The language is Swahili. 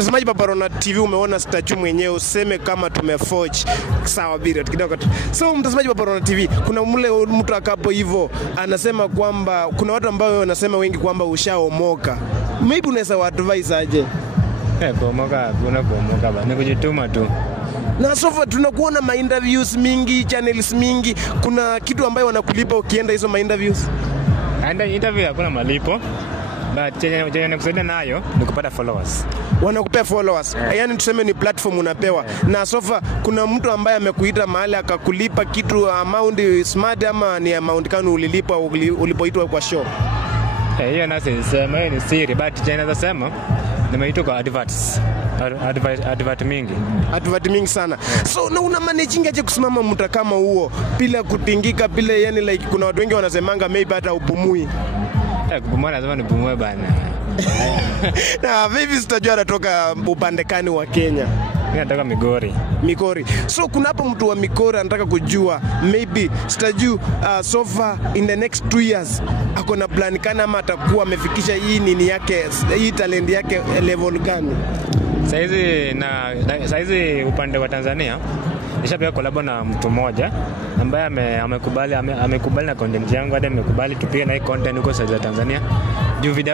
Mtazamaji Paparona TV, umeona statue mwenyewe, useme kama tumeforge sawa bila kidogo. So mtazamaji Paparona TV, kuna mle mtu akapo hivyo anasema kwamba kuna watu ambao wanasema wengi kwamba ushaomoka. Maybe unaweza advise aje? Kuomoka ba ni kujituma tu. Na sofa tunakuona ma interviews mingi, channels mingi, kuna kitu ambayo wanakulipa ukienda hizo ma interviews? Interview hakuna malipo. But chenye nakusaidia nayo ni kupata followers. Wanakupea followers. Yaani tuseme ni platform unapewa. Na sofa kuna mtu ambaye amekuita mahali akakulipa kitu amount smart ama ni amount kani ulilipa ulipoitwa kwa show? Hiyo nasi sema ni siri, but chenye nasema nimeitwa kwa advert mingi. Advert mingi sana. So na una managing aje kusimama mtu kama huo bila kutingika, bila yani like kuna watu wengi wanasemanga maybe hata upumui. Kupumua lazima nipumue bana. Na vipi sitajua anatoka upande kani wa Kenya? Mimi natoka Migori. Migori. So kuna hapo mtu wa Migori anataka kujua maybe sitajua so far in the next 2 years akona plan kana ama atakuwa amefikisha hii nini yake, hii talent yake level gani? Saizi upande wa Tanzania nishapiga collab na mtu mmoja ambaye amekubali na content yangu, hadi amekubali tupige na hii content huko Tanzania. Juu video